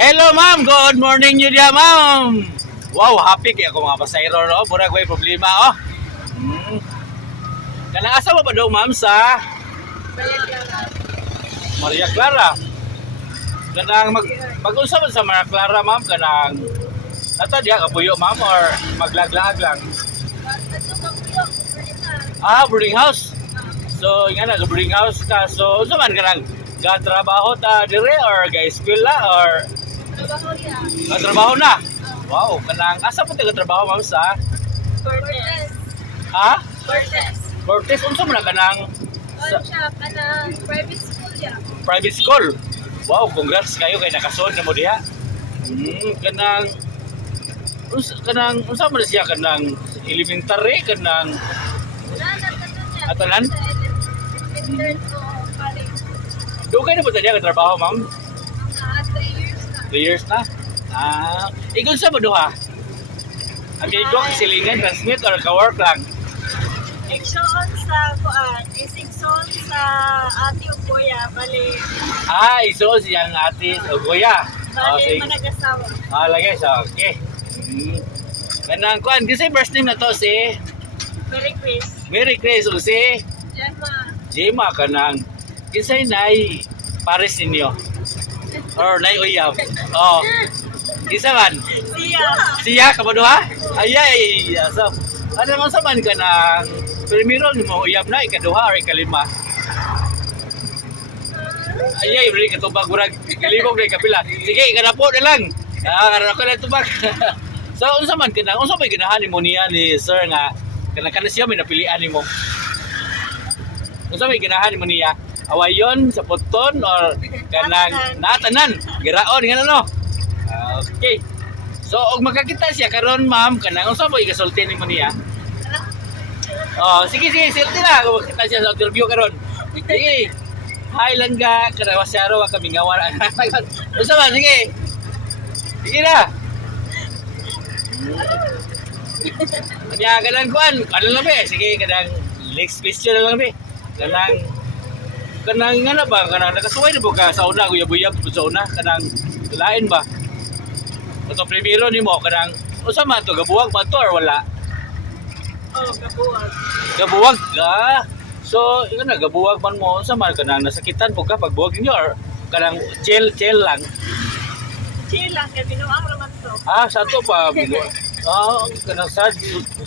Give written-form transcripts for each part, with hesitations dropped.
Hello ma'am, good morning nyo dia ma'am. Wow, happy kaya ako mga pasayro no. Murag may problema oh. Kanang asa mo ba daw ma'am sa Maria Clara? Kanang mag-unsa man sa Maria Clara ma'am kanang ato diha kapuyo ma'am or maglaglaag lang? Boarding house. So, nga na, boarding house ka. So, unsa man kanang gatrabaho ta dire or ga-school la or trabaho na? Wow, kanang asa po taga-trabaho ma'am sa? Cortez. Ha? Cortez. Cortez, unsa man na kanang Ano siya? Kanang private school ya. private school? Wow, congrats kayo kay nakasod na mo diha. Kanang unsa man siya kanang elementary kanang Wala na tanong niya. Atalan? Intern ko college. dugay na po ta diha ka trabaho ma'am? 3 years na. 3 years na. Ikon sa mo duha? Amigo, silingan, transmit or ka-work lang? Exon sa kuan. Isigson sa ati o kuya. Bali. Iso siyang ate o kuya. Bali manag-asawa. Lagay sa okay. Kanang kuan, kasi first name na to si Merry Chris. Mary Grace o si Gemma. Jema kanang kisay nay pares ninyo or nay uyab. Oh. Isa man. Siya. Siya kabaduha? Ayay. So, ano man sa man ka ng primero ni mo uyab na ikaduha or ikalima? Ayay, beri katubag murag ikalibog na ikapila. Sige, ikanapo na lang. Karon ko na tubag. So, unsa man kanang unsa may ganahan mo niya ni sir nga kanang siya may napilian nimo? Unsa may ganahan mo niya? Awayon sa puton or kanang natanan? Giraon nga no? Okay. So, og makakita siya karon ma'am kanang unsa mo igasulti nimo niya? Sige, silti na. Kung makita siya sa interview karon. Sige. Hi langga, karawasyaro ka kami ngawar. Unsa man sige. Sige na. Kanya kanang kuan, ano lang be? Sige kanang next question na lang be. Kanang nga na ba kanang nakasuway na ba ka sa una guyab-guyab sa una kanang lain ba? Ito primero nimo kanang unsa man to gabuwag ba to or wala? Kabuwag. Gabuwag ka. So, ikaw na gabuwag man mo unsa man kanang nasakitan po ka pag buwag niyo or kanang chill lang. Chill lang. Kaya binuang naman to. Sa to pa kanang sad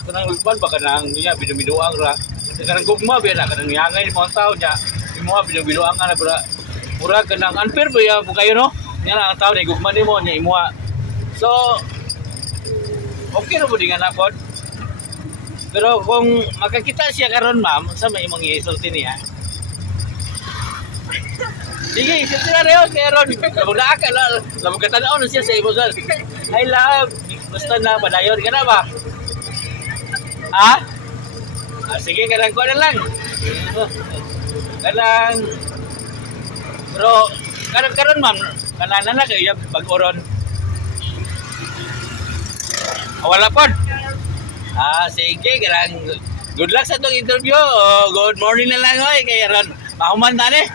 kanang ulpan ba kanang niya binuang ra. Kanang gugma ba na kanang yangay mo ang tao niya. Imo binuang na pura kanang unfair ba ya kayo no? Nya ang tao ni gugma nimo nya imo. So, okay na mo dingan na pod. Pero kung makakita siya karon ma'am, sa may imong isulti niya. Sige, isulti na rin kay Ron. Labag ka na, labag katanaw na siya sa imo sir. I love, basta na, padayon ka na ba? Sige, kanang ko na lang. Kanang, pero, karon ma'am, kanana na kayo, pag-uron. Wala po. Sige, karang good luck sa itong interview. Good morning na lang, oy. Kaya ron, mahuman tani.